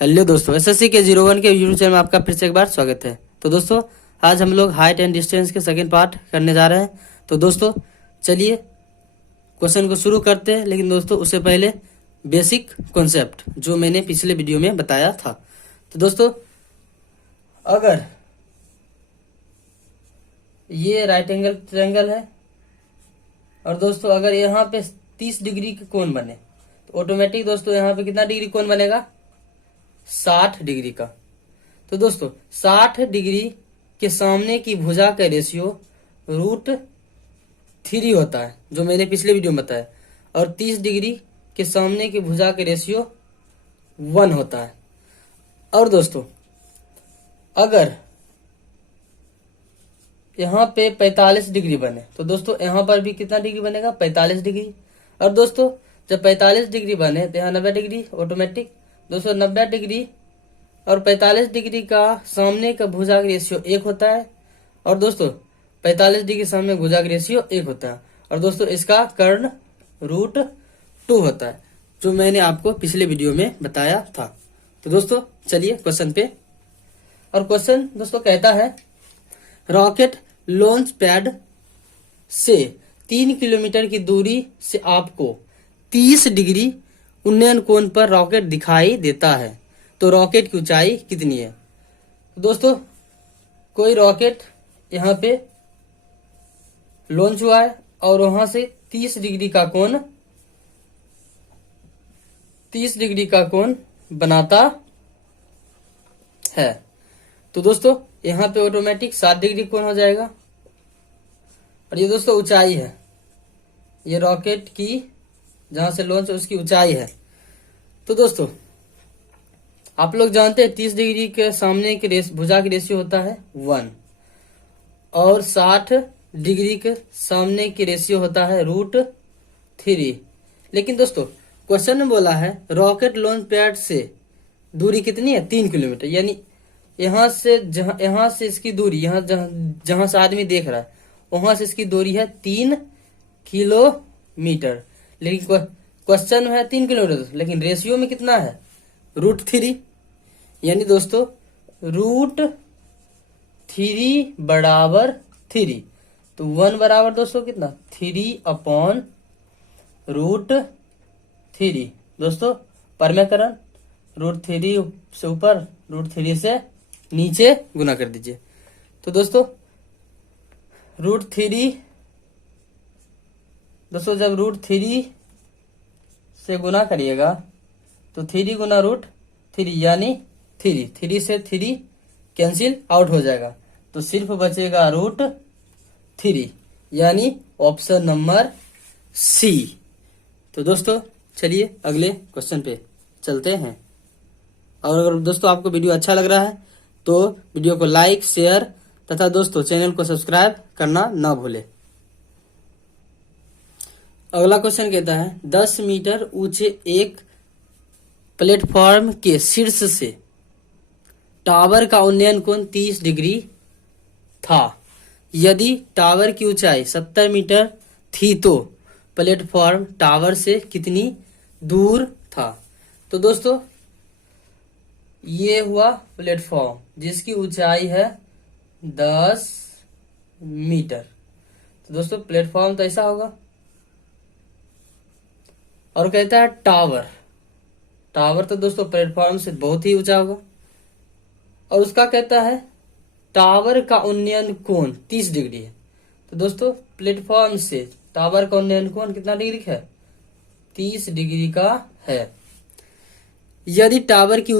Hello दोस्तों, SSC के 01 के यूट्यूब चैनल में आपका फिर से एक बार स्वागत है। तो दोस्तों आज हम लोग हाइट एंड डिस्टेंस के सेकंड पार्ट करने जा रहे हैं। तो दोस्तों चलिए क्वेश्चन को शुरू करते हैं, लेकिन दोस्तों उससे पहले बेसिक कॉन्सेप्ट जो मैंने पिछले वीडियो में बताया था। तो दोस्तों अगर ये राइट एंगल ट्रायंगल है और दोस्तों अगर यहाँ पे 30 डिग्री का कोण बने तो ऑटोमेटिक दोस्तों यहाँ पे कितना डिग्री कोण बनेगा, 60 डिग्री का। तो दोस्तों 60 डिग्री के सामने की भुजा का रेशियो √3 होता है, जो मैंने पिछले वीडियो में बताया, और 30 डिग्री के सामने की भुजा का रेशियो 1 होता है। और दोस्तों अगर यहाँ पे 45 डिग्री बने तो दोस्तों यहाँ पर भी कितना डिग्री बनेगा, 45 डिग्री। और दोस्तों जब 45 डिग्री बने तो यहाँ 90 डिग्री ऑटोमेटिक। दोस्तों 90 डिग्री और 45 डिग्री का सामने का भुजा का रेशियो 1 होता है, और दोस्तों 45 डिग्री सामने भुजा का रेशियो 1 होता है, और दोस्तों इसका कर्ण √2 होता है, जो मैंने आपको पिछले वीडियो में बताया था। तो दोस्तों चलिए क्वेश्चन पे। और क्वेश्चन दोस्तों कहता है रॉकेट लॉन्च पैड से 3 किलोमीटर की दूरी से आपको 30 डिग्री उन्नयन कोण पर रॉकेट दिखाई देता है, तो रॉकेट की ऊंचाई कितनी है। तो दोस्तों कोई रॉकेट यहाँ पे लॉन्च हुआ है और वहां से 30 डिग्री का कोण बनाता है। तो दोस्तों यहाँ पे ऑटोमेटिक 60 डिग्री कोण हो जाएगा। और ये दोस्तों ऊंचाई है, ये रॉकेट की जहां से लॉन्च उसकी ऊंचाई है। तो दोस्तों आप लोग जानते हैं 30 डिग्री के सामने के भुजा की रेशियो होता है 1, और 60 डिग्री के सामने की रेशियो होता है √3। लेकिन दोस्तों क्वेश्चन में बोला है रॉकेट लॉन्च पैड से दूरी कितनी है, 3 किलोमीटर। यानी यहाँ से इसकी दूरी, यहाँ जहां से आदमी देख रहा है वहां से इसकी दूरी है 3 किलोमीटर। लेकिन क्वेश्चन में है 3 किलोमीटर, लेकिन रेशियो में कितना है, √3। यानी दोस्तों √3 बराबर 3, तो 1 बराबर दोस्तों कितना, 3/√3। दोस्तों परमेकरण √3 से ऊपर √3 से नीचे गुना कर दीजिए। तो दोस्तों √3 दोस्तों जब √3 से गुना करिएगा तो 3 गुना √3 यानी 3 से 3 कैंसिल आउट हो जाएगा, तो सिर्फ बचेगा √3, यानी ऑप्शन नंबर सी। तो दोस्तों चलिए अगले क्वेश्चन पे चलते हैं। और अगर दोस्तों आपको वीडियो अच्छा लग रहा है तो वीडियो को लाइक, शेयर तथा दोस्तों चैनल को सब्सक्राइब करना ना भूले। अगला क्वेश्चन कहता है 10 मीटर ऊंचे एक प्लेटफॉर्म के शीर्ष से टावर का उन्नयन कोण 30 डिग्री था। यदि टावर की ऊंचाई 70 मीटर थी तो प्लेटफॉर्म टावर से कितनी दूर था। तो दोस्तों ये हुआ प्लेटफॉर्म जिसकी ऊंचाई है 10 मीटर। तो दोस्तों प्लेटफॉर्म तो ऐसा होगा। और कहता है टावर तो दोस्तों प्लेटफॉर्म से बहुत ही ऊंचा होगा। और उसका कहता है टावर का उन्नयन कोण 30 डिग्री है। तो दोस्तों प्लेटफॉर्म से टावर का उन्नयन कोण कितना डिग्री का है, 30 डिग्री का है। यदि टावर की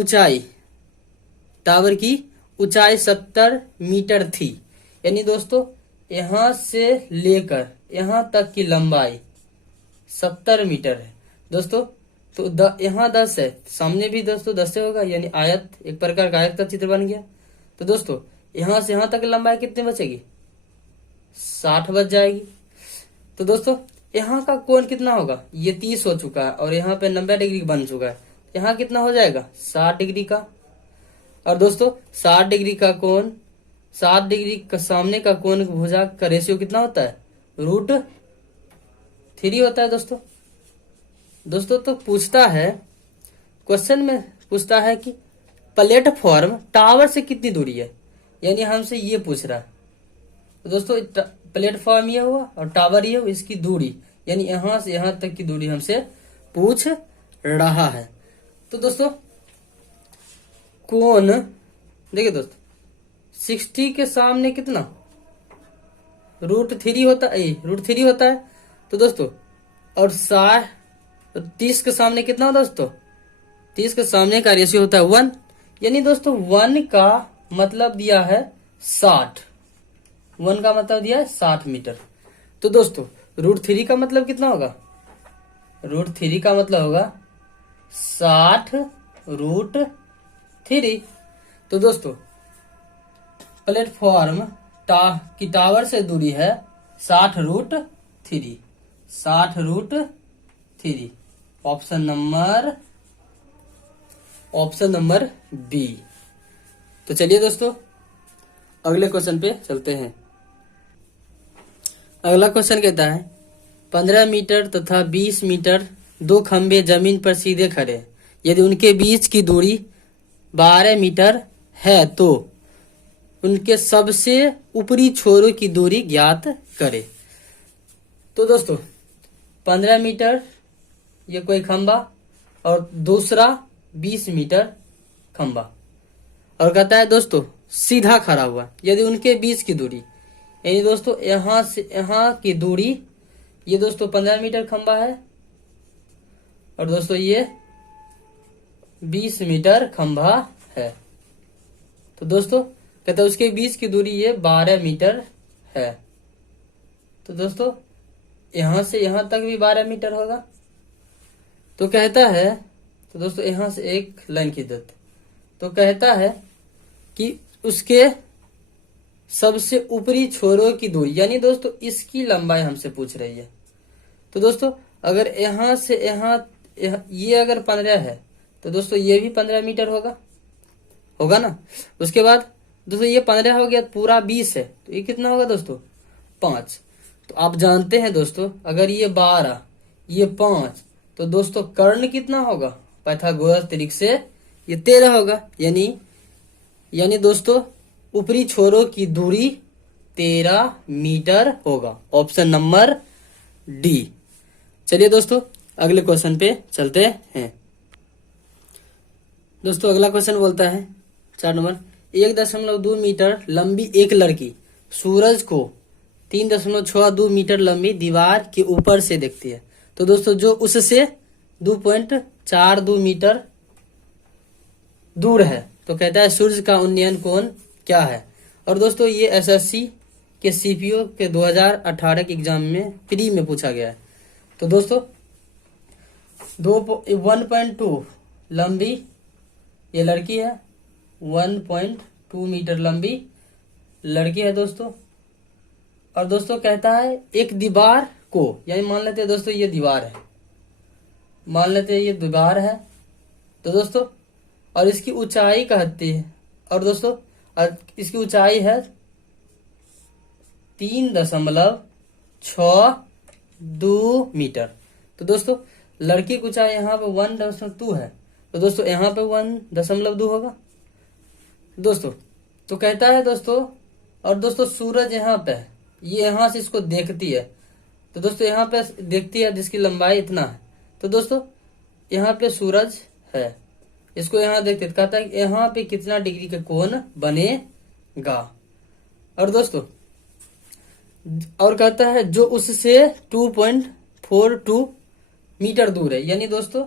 ऊंचाई 70 मीटर थी, यानी दोस्तों यहां से लेकर यहां तक की लंबाई 70 मीटर है दोस्तों। तो यहाँ 10 है, सामने भी दोस्तों 10 से होगा, यानी आयत, एक प्रकार का आयत का चित्र बन गया। तो दोस्तों यहां से यहां तक लंबाई कितनी बचेगी, 60 बच जाएगी। तो दोस्तों यहाँ का कोण कितना होगा, ये 30 हो चुका है और यहाँ पे 90 डिग्री बन चुका है, यहाँ कितना हो जाएगा, 60 डिग्री का। और दोस्तों 60 डिग्री का कोण, 60 डिग्री का सामने का कोण भुजा का रेशियो कितना होता है, √3 होता है दोस्तों। तो पूछता है, क्वेश्चन में पूछता है कि प्लेटफॉर्म टावर से कितनी दूरी है, यानी हमसे ये पूछ रहा है। तो दोस्तों प्लेटफॉर्म ये हुआ और टावर ये हुआ, इसकी दूरी यानी यहां से यहां तक की दूरी हमसे पूछ रहा है। तो दोस्तों कोण देखिए दोस्तों 60 के सामने कितना √3 होता है, √3 होता है। तो दोस्तों और 30 के सामने कितना होता है दोस्तों, 30 के सामने का रेशियो होता है 1, यानी दोस्तों 1 का मतलब दिया है 60, 1 का मतलब दिया है 60 मीटर। तो दोस्तों √3 का मतलब कितना होगा, √3 का मतलब होगा 60√3। तो दोस्तों प्लेटफॉर्म की टावर से दूरी है 60√3, 60√3। Option number B. तो चलिए दोस्तों अगले क्वेश्चन पे चलते हैं। अगला क्वेश्चन कहता है 15 मीटर तथा 20 मीटर दो खंबे जमीन पर सीधे खड़े हैं। यदि उनके बीच की दूरी 12 मीटर है तो उनके सबसे ऊपरी छोरों की दूरी ज्ञात करें। तो दोस्तों 15 मीटर ये कोई खंबा और दूसरा 20 मीटर खंबा, और कहता है दोस्तों सीधा खड़ा हुआ। यदि उनके बीच की दूरी यानी दोस्तों यहां से यहां की दूरी, ये दोस्तों 15 मीटर खंबा है और दोस्तों ये 20 मीटर खंबा है। तो दोस्तों कहता है उसके बीच की दूरी ये 12 मीटर है। तो दोस्तों यहां से यहां तक भी 12 मीटर होगा। तो कहता है, तो दोस्तों यहां से एक लाइन खींच देते। तो कहता है कि उसके सबसे ऊपरी छोरों की दूरी, यानी दोस्तों इसकी लंबाई हमसे पूछ रही है। तो दोस्तों अगर यहां से यहां ये अगर 15 है तो दोस्तों ये भी 15 मीटर होगा ना। उसके बाद दोस्तों ये 15 हो गया, पूरा 20 है तो ये कितना होगा दोस्तों 5। तो आप जानते हैं दोस्तों अगर ये 12 ये 5 तो दोस्तों कर्ण कितना होगा, पाइथागोरस त्रिक से ये 13 होगा। यानी दोस्तों ऊपरी छोरों की दूरी 13 मीटर होगा। Option number D. चलिए दोस्तों अगले क्वेश्चन पे चलते हैं। दोस्तों अगला क्वेश्चन बोलता है 4 नंबर, 1.2 मीटर लंबी एक लड़की सूरज को 3.62 मीटर लंबी दीवार के ऊपर से देखती है। तो दोस्तों जो उससे 2.42 मीटर दूर है। तो कहता है सूर्य का उन्नयन कोण क्या है। और दोस्तों ये एसएससी के सीपीओ के 2018 के एग्जाम में प्री में पूछा गया है। तो दोस्तों 1.2 लंबी ये लड़की है, 1.2 मीटर लंबी लड़की है दोस्तों। और दोस्तों कहता है एक दीवार को, यानी मान लेते हैं दोस्तों ये दीवार है, मान लेते हैं ये दीवार है। तो दोस्तों और इसकी ऊंचाई कहती है, और दोस्तों इसकी ऊंचाई है 3.62 मीटर। तो दोस्तों लड़की की ऊंचाई यहाँ पे 1.2 है। तो दोस्तों यहाँ पे 1.2 होगा दोस्तों। तो कहता है दोस्तों, और दोस्तों सूरज यहाँ पे है, ये यहाँ से इसको देखती है। तो दोस्तों यहाँ पे देखती है जिसकी लंबाई इतना है। तो दोस्तों यहाँ पे सूरज है, इसको यहाँ देखते तो कहता है यहाँ पे कितना डिग्री का कोण बनेगा। और दोस्तों और कहता है जो उससे 2.42 मीटर दूर है, यानी दोस्तों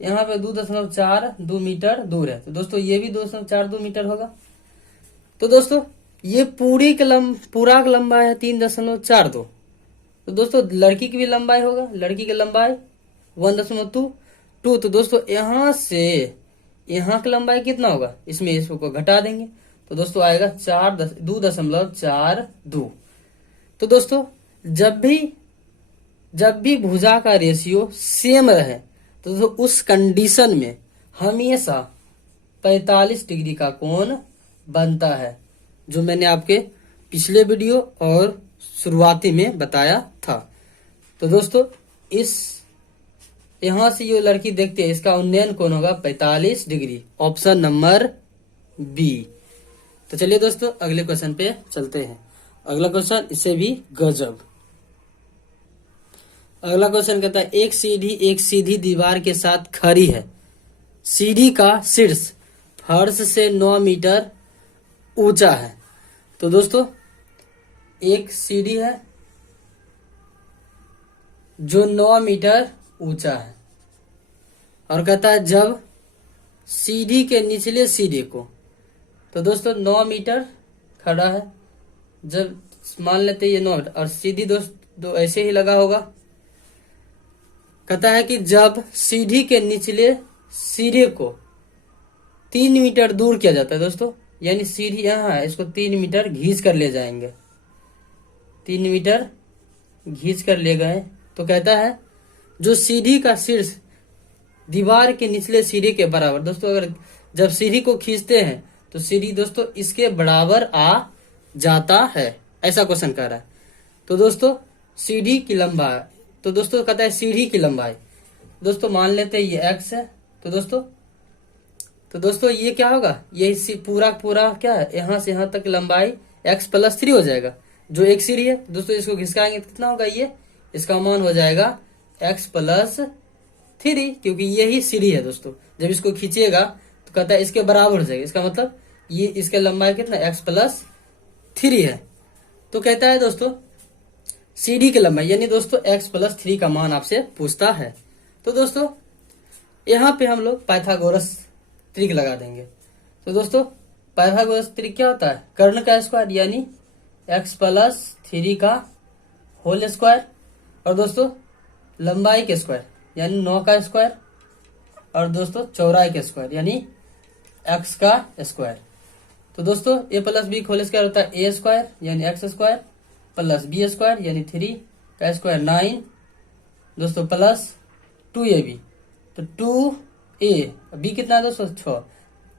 यहाँ पे 2.42 मीटर दूर है। तो दोस्तों ये भी 2.42 मीटर होगा। तो दोस्तों ये पूरा का लंबाई है 3.42। तो दोस्तों लड़की की भी लंबाई होगा, लड़की की लंबाई 1.2। तो दोस्तों यहाँ से यहाँ की लंबाई कितना होगा, इसमें इसको घटा देंगे तो दोस्तों आएगा 2.42। तो दोस्तों जब भी भुजा का रेशियो सेम रहे तो दोस्तों उस कंडीशन में हमेशा 45 डिग्री का कोण बनता है, जो मैंने आपके पिछले वीडियो और शुरुआती में बताया था। तो दोस्तों इस यहां से ये लड़की देखते हैं, इसका उन्नयन कोण होगा 45 डिग्री। Option number B. तो चलिए दोस्तों अगले क्वेश्चन पे चलते हैं। अगला क्वेश्चन इससे भी गजब। अगला क्वेश्चन कहता है एक सीढ़ी एक सीधी दीवार के साथ खड़ी है। सीढ़ी का शीर्ष फर्श से 9 मीटर ऊंचा है। तो दोस्तों एक सीढ़ी है जो 9 मीटर ऊंचा है और कहता है जब सीढ़ी के निचले सिरे को, तो दोस्तों 9 मीटर खड़ा है, जब मान लेते हैं ये 9 मीटर और सीधी दोस्तों ऐसे ही लगा होगा। कहता है कि जब सीढ़ी के निचले सिरे को 3 मीटर दूर किया जाता है दोस्तों, यानी सीढ़ी यहाँ है, इसको 3 मीटर घींच कर ले जाएंगे, 3 मीटर घींच कर ले गए। तो कहता है जो सीढ़ी का शीर्ष दीवार के निचले सिरे के बराबर, दोस्तों अगर जब सीढ़ी को खींचते हैं तो सीढ़ी दोस्तों इसके बराबर आ जाता है, ऐसा क्वेश्चन कर रहा है। तो दोस्तों सीढ़ी की लंबाई, तो दोस्तों कहता है सीढ़ी की लंबाई, दोस्तों मान लेते हैं ये x है। तो दोस्तों ये क्या होगा, ये पूरा क्या है, यहाँ से यहाँ तक लंबाई x+3 हो जाएगा, जो एक सीढ़ी है। दोस्तों इसको घिसकाएंगे तो कितना होगा, ये इसका मान हो जाएगा x+3, क्योंकि यही सीढ़ी है दोस्तों। जब इसको खींचेगा तो कहता है इसके बराबर हो जाएगा, इसका मतलब ये इसके लंबाई कितना x+3 है। तो कहता है दोस्तों सीढ़ी की लंबाई, यानी दोस्तों x+3 का मान आपसे पूछता है। तो दोस्तों यहाँ पे हम लोग पाइथागोरस त्रिक लगा देंगे। तो दोस्तों पाइथागोरस त्रिक क्या होता है, कर्ण का स्क्वायर यानी x+3 का होल स्क्वायर, और दोस्तों लंबाई के स्क्वायर यानी 9 का स्क्वायर, और दोस्तों चौड़ाई के स्क्वायर यानी x का स्क्वायर। तो दोस्तों a+b होल स्क्वायर होता है a स्क्वायर यानी x square plus b square यानी 3 का स्क्वायर 9, दोस्तों प्लस 2ab, तो 2a, b कितना है दोस्तों 6,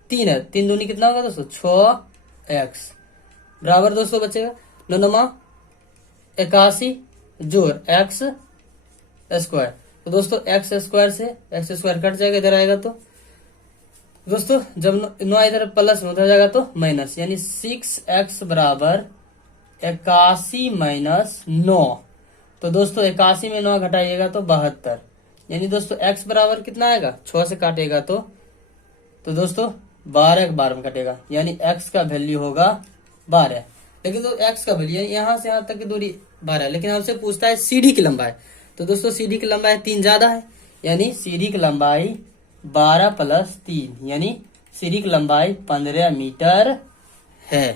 3 है, 3 दूनी कितना होगा दोस्तों 6x, बराबर दोस्तों बचेगा 9 81 जोड़ x स्क्वायर। तो दोस्तों x स्क्वायर से x स्क्वायर कट जाएगा, इधर आएगा तो दोस्तों जब 9 इधर प्लस में उधर जाएगा तो माइनस, यानी 6x बराबर 81 माइनस 9। तो दोस्तों 81 में 9 घटाइएगा तो 72, यानी दोस्तों x बराबर कितना आएगा, 6 से काटेगा तो दोस्तों 12 के 12 में कटेगा, यानी x का वैल्यू होगा 12। लेकिन तो x का वैल्यू यहाँ से यहाँ तक की दूरी 12, लेकिन हमसे पूछता है सीढ़ी की लंबाई। तो दोस्तों सीढ़ी की लंबाई 3 ज्यादा है, यानी सीढ़ी की लंबाई 12 + 3, यानी सीढ़ी की लंबाई 15 मीटर है।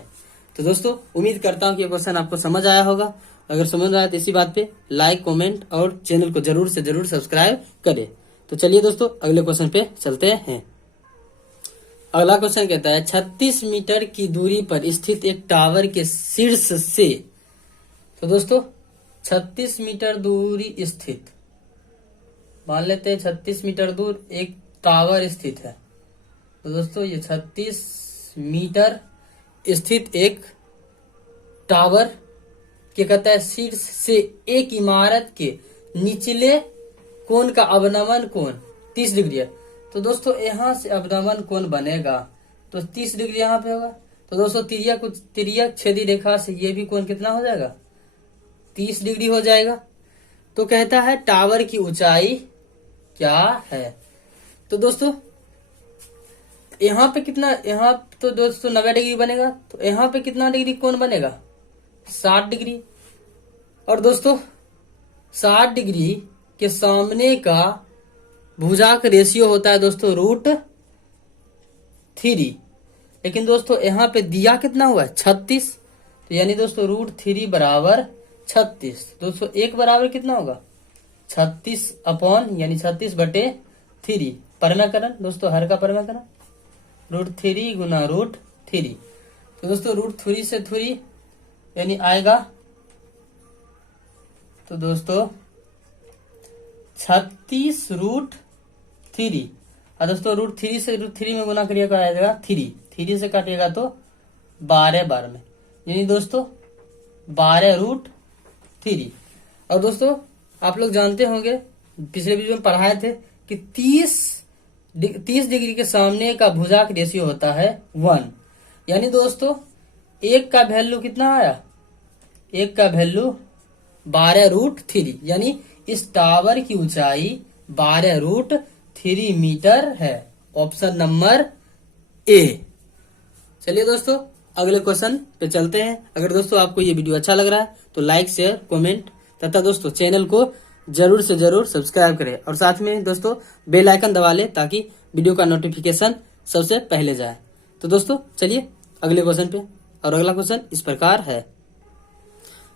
तो दोस्तों उम्मीद करता हूँ कि ये क्वेश्चन आपको समझ आया होगा। अगर समझ आया तो इसी बात पे लाइक, कमेंट और चैनल को जरूर से जरूर सब्सक्राइब करें। तो चलिए दोस्तों अगले क्वेश्चन पे चलते हैं। अगला क्वेश्चन कहता है 36 मीटर की दूरी पर स्थित एक टावर के शीर्ष से, तो दोस्तों 36 मीटर दूरी स्थित, मान लेते हैं 36 मीटर दूर एक टावर स्थित है। तो दोस्तों ये 36 मीटर स्थित एक टावर के कहता है शीर्ष से एक इमारत के निचले कोण का अवनमन कोण 30 डिग्री है। तो दोस्तों यहाँ से अवनमन कोण बनेगा तो 30 डिग्री यहाँ पे होगा। तो दोस्तों तिर्यक छेदी रेखा से ये भी कोण कितना हो जाएगा, 30 डिग्री हो जाएगा। तो कहता है टावर की ऊंचाई क्या है। तो दोस्तों यहाँ पे कितना, यहाँ तो दोस्तों 90 डिग्री बनेगा, तो यहाँ पे कितना डिग्री कोण बनेगा, 60 डिग्री। और दोस्तों 60 डिग्री के सामने का भुजाक रेशियो होता है दोस्तों √3। लेकिन दोस्तों यहाँ पे दिया कितना हुआ है 36, तो यानी दोस्तों √3 बराबर 36। दोस्तों एक बराबर कितना होगा 36 अपॉन यानी 36/3, परमेकरण दोस्तों हर का परमेकरण √3 गुना √3। तो दोस्तों √3 से 3 यानी आएगा तो दोस्तों 36 √3, और दोस्तों √3 से √3 में गुना करिएगा आएगा 3 से काटिएगा तो 12 में, यानी दोस्तों 12√3। और दोस्तों आप लोग जानते होंगे पिछले वीडियो में पढ़ाए थे कि 30 30 डिग्री के सामने का भुजाक रेशियो होता है 1। यानी दोस्तों एक का वैल्यू कितना आया, एक का वैल्यू 12√3, यानी इस टावर की ऊंचाई 12√3 मीटर है। Option number A. चलिए दोस्तों अगले क्वेश्चन पे चलते हैं। अगर दोस्तों आपको ये वीडियो अच्छा लग रहा है तो लाइक शेयर कमेंट तथा दोस्तों चैनल को जरूर से जरूर सब्सक्राइब करें और साथ में दोस्तों बेल आइकन दबा लें ताकि वीडियो का नोटिफिकेशन सबसे पहले जाए। तो दोस्तों चलिए अगले क्वेश्चन पे। और अगला क्वेश्चन इस प्रकार है।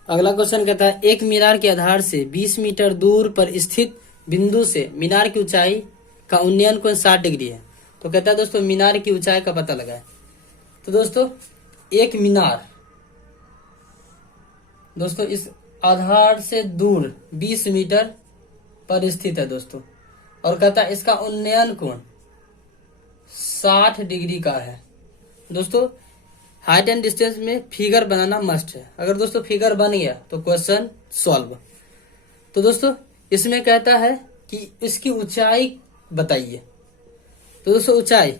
अगला क्वेश्चन कहता है एक मीनार के आधार से 20 मीटर दूर पर स्थित बिंदु से मीनार की ऊंचाई का उन्नयन कोण 60 डिग्री है। तो कहता है दोस्तों मीनार की ऊंचाई का पता लगाए। तो दोस्तों एक मीनार दोस्तों इस आधार से दूर 20 मीटर पर स्थित है दोस्तों, और कहता है इसका उन्नयन कोण 60 डिग्री का है। दोस्तों हाइट एंड डिस्टेंस में फिगर बनाना मस्ट है। अगर दोस्तों फिगर बन गया तो क्वेश्चन सॉल्व। तो दोस्तों इसमें कहता है कि इसकी ऊंचाई बताइए। तो दोस्तों ऊंचाई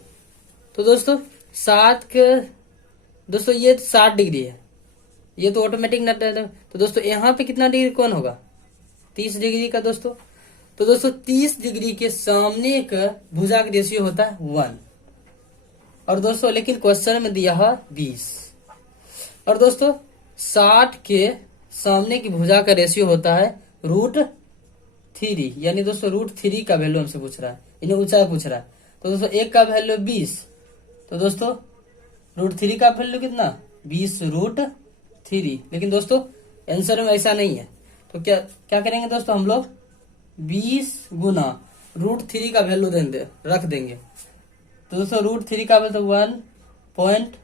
तो दोस्तों 7 के दोस्तों ये 60 डिग्री है, ये तो ऑटोमेटिक नट है। तो दोस्तों यहाँ पे कितना डिग्री कौन होगा, 30 डिग्री का दोस्तों। तो दोस्तों 30 डिग्री के सामने का भुजा का रेशियो होता है 1। और दोस्तों लेकिन क्वेश्चन में दिया है 20। और दोस्तों 60 के सामने की भुजा का रेशियो होता है √3, यानी दोस्तों √3 का वैल्यू हमसे पूछ रहा है, इन्हें ऊंचाई पूछ रहा है। तो दोस्तों एक का वैल्यू 20, तो दोस्तों √3 का वैल्यू कितना 20√3। लेकिन दोस्तों आंसर में ऐसा नहीं है, तो क्या क्या करेंगे दोस्तों हम लोग 20 गुना √3 का वैल्यू रख देंगे। तो दोस्तों √3 का वैल्यू 1 पॉइंट।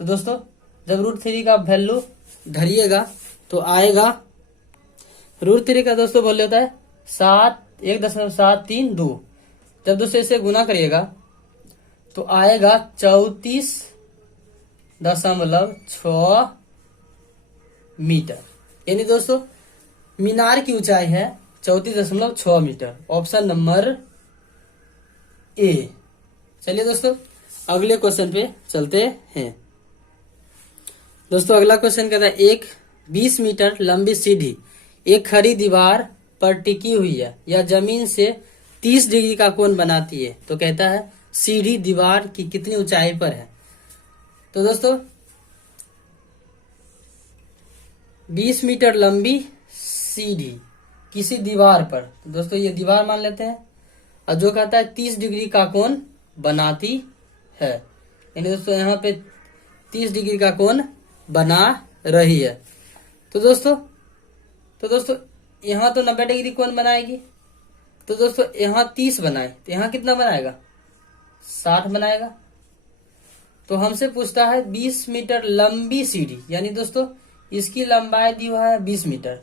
तो दोस्तों जब √3 का वैल्यू धरिएगा तो आएगा √3 का दोस्तों वैल्यू होता है 1.732। जब दोस्तों इसे गुना करिएगा तो आएगा 34.6 मीटर। यानी दोस्तों मीनार की ऊंचाई है 34.6 मीटर। Option number A. चलिए दोस्तों अगले क्वेश्चन पे चलते हैं। दोस्तों अगला क्वेश्चन कहता है एक 20 मीटर लंबी सीढ़ी एक खड़ी दीवार पर टिकी हुई है या जमीन से 30 डिग्री का कोण बनाती है। तो कहता है सीढ़ी दीवार की कितनी ऊंचाई पर है। तो दोस्तों 20 मीटर लंबी सीढ़ी किसी दीवार पर, तो दोस्तों ये दीवार मान लेते हैं, और जो कहता है 30 डिग्री का कोण बनाती है, यानी दोस्तों यहाँ पे 30 डिग्री का कोण बना रही है। तो दोस्तों यहाँ तो 90 डिग्री कोण बनाएगी। तो दोस्तों यहाँ 30 बनाए तो यहाँ कितना बनाएगा 60 बनाएगा। तो हमसे पूछता है 20 मीटर लंबी सीढ़ी, यानी दोस्तों इसकी लंबाई दी हुआ है 20 मीटर,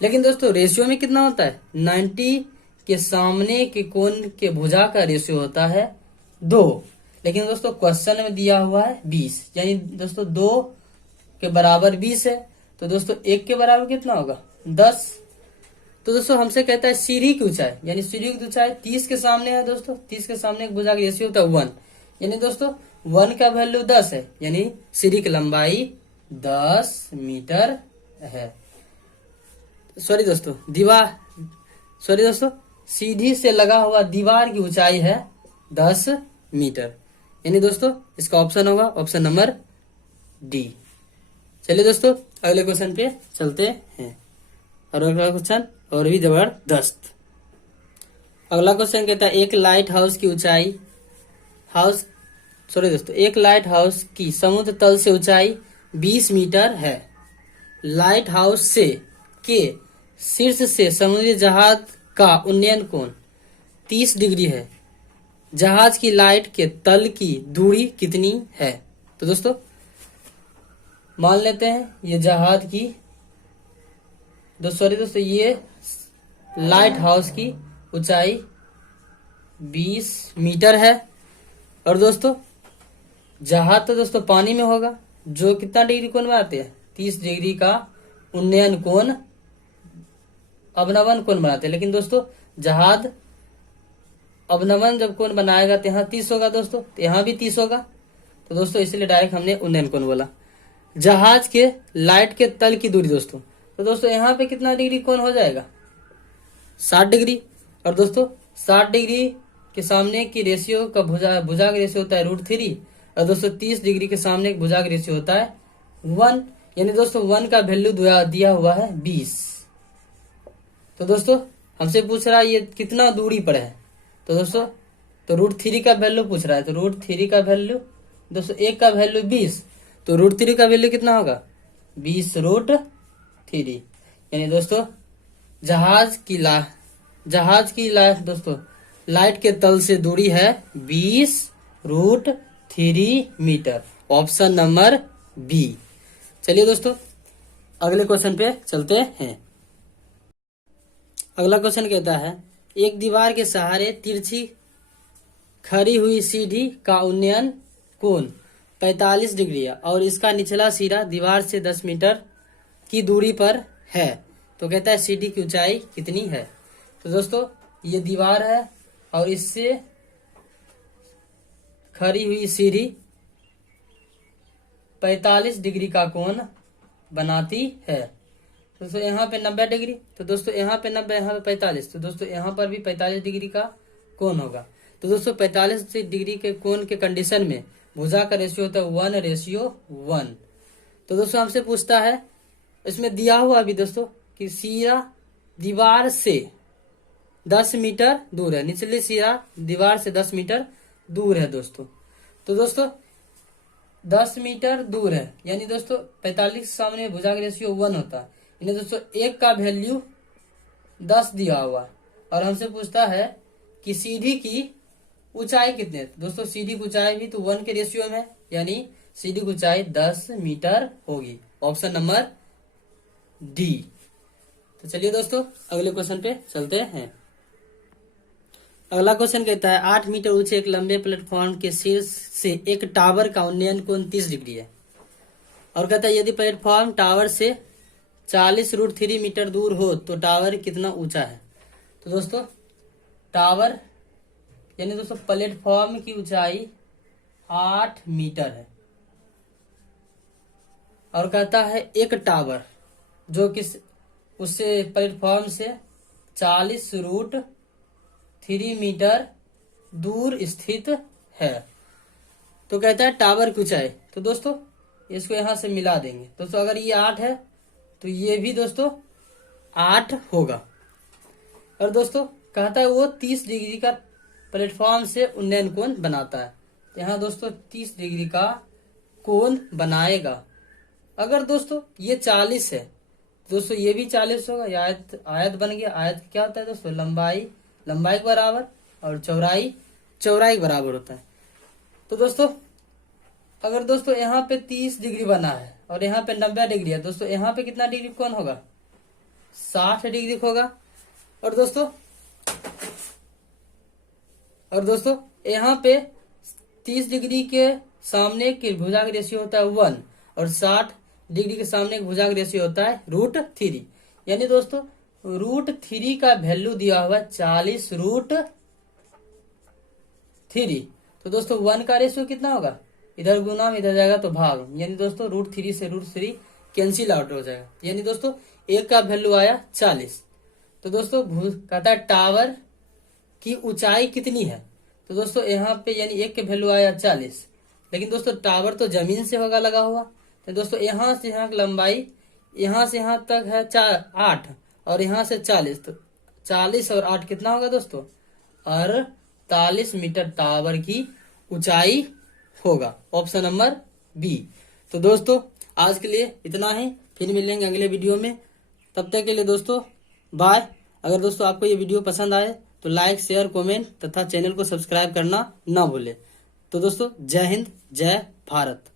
लेकिन दोस्तों रेशियो में कितना होता है 90 के सामने के कोण के भुजा का रेशियो होता है 2। लेकिन दोस्तों क्वेश्चन में दिया हुआ है 20, यानी दोस्तों 2 के बराबर 20 है। तो दोस्तों 1 के बराबर कितना होगा 10। तो दोस्तों हमसे कहता है सीढ़ी की ऊंचाई, यानी सीढ़ी की ऊंचाई 30 के सामने है दोस्तों, 30 के सामने एक भुजा का रेशियो होता है 1, यानी दोस्तों 1 का वैल्यू 10 है, यानी सीढ़ी की लंबाई 10 मीटर है। सॉरी दोस्तों सीढ़ी से लगा हुआ दीवार की ऊंचाई है 10 मीटर, यानी दोस्तों इसका ऑप्शन होगा ऑप्शन नंबर डी। चलिए दोस्तों अगले क्वेश्चन पे चलते हैं। और अगला क्वेश्चन और भी जबरदस्त। अगला क्वेश्चन कहता है एक लाइट हाउस की ऊंचाई एक लाइट हाउस की समुद्र तल से ऊंचाई 20 मीटर है। लाइट हाउस से के शीर्ष से समुद्री जहाज का उन्नयन कोण 30 डिग्री है। जहाज की लाइट के तल की दूरी कितनी है। तो दोस्तों मान लेते हैं ये जहाज की दोस्तों ये लाइट हाउस की ऊंचाई 20 मीटर है, और दोस्तों जहाज तो दोस्तों पानी में होगा, जो कितना डिग्री कोण बनाते हैं 30 डिग्री का उन्नयन कोण अवनवन कोण बनाते हैं। लेकिन दोस्तों जहाज अवनमन जब कोण बनाएगा तो यहाँ 30 होगा दोस्तों, तो यहाँ भी 30 होगा। तो दोस्तों इसलिए डायरेक्ट हमने उन्नयन कोण बोला। जहाज के लाइट के तल की दूरी दोस्तों, तो दोस्तों यहाँ पे कितना डिग्री कोण हो जाएगा, 60 डिग्री। और दोस्तों 60 डिग्री के सामने की रेशियो का भुजा का रेशियो होता है √3। और दोस्तों 30 डिग्री के सामने भुजा का रेशियो होता है 1, यानी दोस्तों 1 का वैल्यू दिया हुआ है 20। तो दोस्तों हमसे पूछ रहा है ये कितना दूरी पर है, तो दोस्तों तो √3 का वैल्यू पूछ रहा है। तो √3 का वैल्यू दोस्तों 1 का वैल्यू 20, तो √3 का वैल्यू कितना होगा, 20√3। यानी दोस्तों जहाज की दोस्तों लाइट के तल से दूरी है 20√3 मीटर। Option number B. चलिए दोस्तों अगले क्वेश्चन पे चलते हैं। अगला क्वेश्चन कहता है एक दीवार के सहारे तिरछी खड़ी हुई सीढ़ी का उन्नयन कोण 45 डिग्री है और इसका निचला सिरा दीवार से 10 मीटर की दूरी पर है। तो कहता है सीढ़ी की ऊंचाई कितनी है। तो दोस्तों ये दीवार है और इससे खड़ी हुई सीढ़ी 45 डिग्री का कोण बनाती है। तो दोस्तों यहाँ पे 90 डिग्री, तो दोस्तों यहाँ पे 90, यहाँ पे 45, तो दोस्तों यहाँ पर भी 45 डिग्री का कोण होगा। तो दोस्तों 45 डिग्री के कोण के कंडीशन में भुजा का रेशियो होता है 1:1। तो दोस्तों हमसे पूछता है, इसमें दिया हुआ भी दोस्तों कि सिरा दीवार से 10 मीटर दूर है, निचले सिरा दीवार से 10 मीटर दूर है दोस्तों। तो दोस्तों 10 मीटर दूर है, यानी दोस्तों 45 सामने भुजा का रेशियो 1 होता है, यानी दोस्तों 1 का वैल्यू 10 दिया हुआ और हमसे पूछता है कि सीढ़ी की ऊंचाई कितनी है। दोस्तों सीढ़ी की ऊंचाई भी तो 1 के रेशियो में है, यानी सीढ़ी की ऊंचाई 10 मीटर होगी। Option number D. तो चलिए दोस्तों अगले क्वेश्चन पे चलते हैं। अगला क्वेश्चन कहता है 8 मीटर ऊंचे एक लंबे प्लेटफॉर्म के शीर्ष से एक टावर का उन्नयन कोण 30 डिग्री है और कहता है यदि प्लेटफॉर्म टावर से 40√3 मीटर दूर हो तो टावर कितना ऊंचा है। तो दोस्तों टावर यानी दोस्तों प्लेटफॉर्म की ऊंचाई 8 मीटर है और कहता है एक टावर जो कि उससे प्लेटफॉर्म से 40√3 मीटर दूर स्थित है। तो कहता है टावर की ऊंचाई, तो दोस्तों इसको यहां से मिला देंगे। दोस्तों अगर ये 8 है तो ये भी दोस्तों 8 होगा। और दोस्तों कहता है वो 30 डिग्री का प्लेटफॉर्म से उन्नयन कोण बनाता है। तो यहाँ दोस्तों 30 डिग्री का कोण बनाएगा। अगर दोस्तों ये 40 है दोस्तों ये भी 40 होगा। आयत बन गया। आयत क्या होता है दोस्तों, लंबाई के बराबर और चौड़ाई के बराबर होता है। तो दोस्तों अगर दोस्तों यहाँ पे 30 डिग्री बना है और यहाँ पे 90 डिग्री है, दोस्तों यहाँ पे कितना डिग्री कोण होगा, 60 डिग्री होगा। और दोस्तों यहाँ पे 30 डिग्री के सामने की भुजा का रेशियो होता है 1 और 60 डिग्री के सामने की भुजा का रेशियो होता है √3। यानी दोस्तों √3 का वैल्यू दिया हुआ है 40√3। तो दोस्तों 1 का रेशियो कितना होगा, इधर गुना इधर जाएगा तो भाग, यानी दोस्तों √3 से √3 कैंसिल आउट हो जाएगा। यानी दोस्तों 1 का वैल्यू आया 40। तो दोस्तों कहता है टावर की ऊंचाई कितनी है। तो दोस्तों यहाँ पे यानी 1 के वैल्यू आया 40, लेकिन दोस्तों टावर तो जमीन से होगा लगा हुआ। तो दोस्तों यहाँ से यहाँ की लंबाई यहाँ से यहाँ तक है 8 और यहाँ से 40, तो 40 और 8 कितना होगा दोस्तों, 48 मीटर टावर की ऊंचाई होगा। Option number B. तो दोस्तों आज के लिए इतना ही, फिर मिलेंगे अगले वीडियो में। तब तक के लिए दोस्तों बाय। अगर दोस्तों आपको ये वीडियो पसंद आए तो लाइक शेयर कमेंट तथा चैनल को सब्सक्राइब करना ना भूले। तो दोस्तों जय हिंद जय भारत।